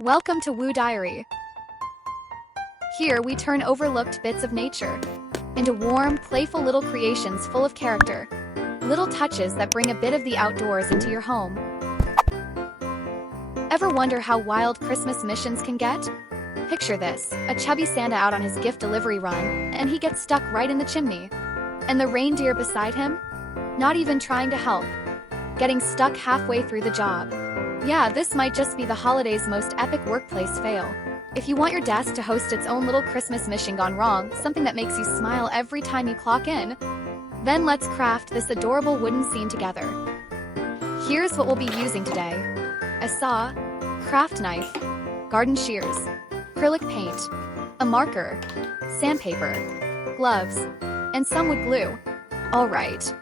Welcome to Woo Diary. Here we turn overlooked bits of nature into warm, playful little creations full of character. Little touches that bring a bit of the outdoors into your home. Ever wonder how wild Christmas missions can get? Picture this, a chubby Santa out on his gift delivery run, and he gets stuck right in the chimney. And the reindeer beside him? Not even trying to help. Getting stuck halfway through the job. Yeah, this might just be the holiday's most epic workplace fail. If you want your desk to host its own little Christmas mission gone wrong, something that makes you smile every time you clock in, then let's craft this adorable wooden scene together. Here's what we'll be using today: a saw, craft knife, garden shears, acrylic paint, a marker, sandpaper, gloves, and some wood glue. Alright,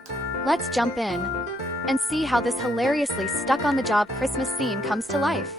let's jump in and see how this hilariously stuck-on-the-job Christmas scene comes to life.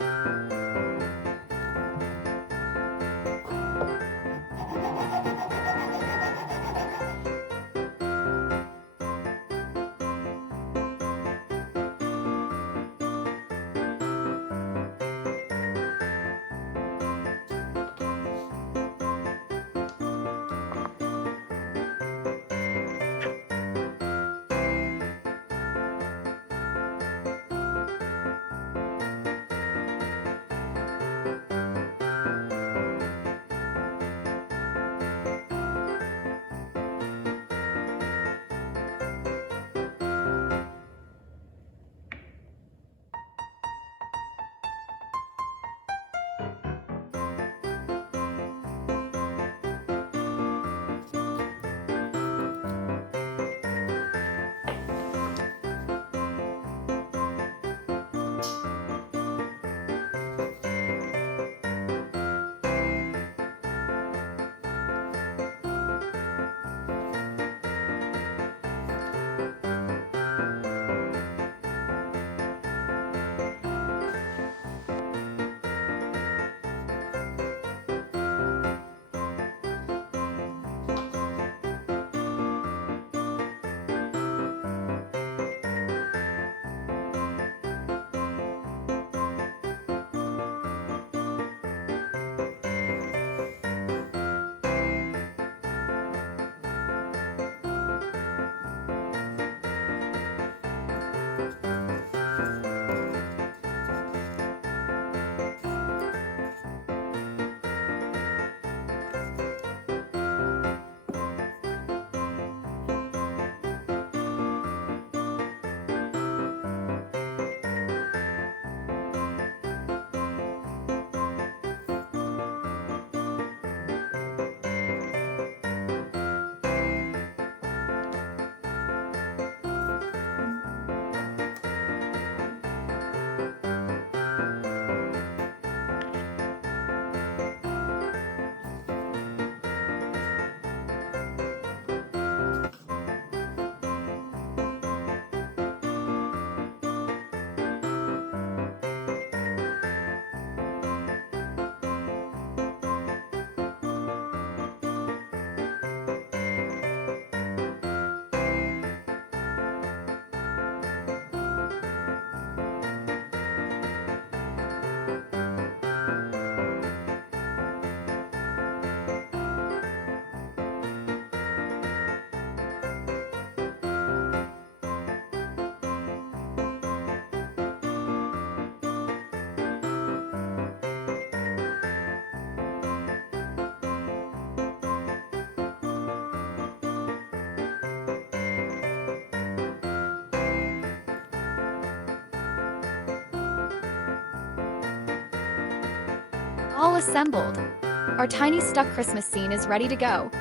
All assembled. Our tiny stuck Christmas scene is ready to go.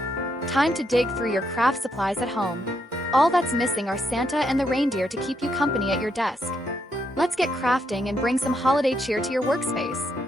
Time to dig through your craft supplies at home. All that's missing are Santa and the reindeer to keep you company at your desk. Let's get crafting and bring some holiday cheer to your workspace.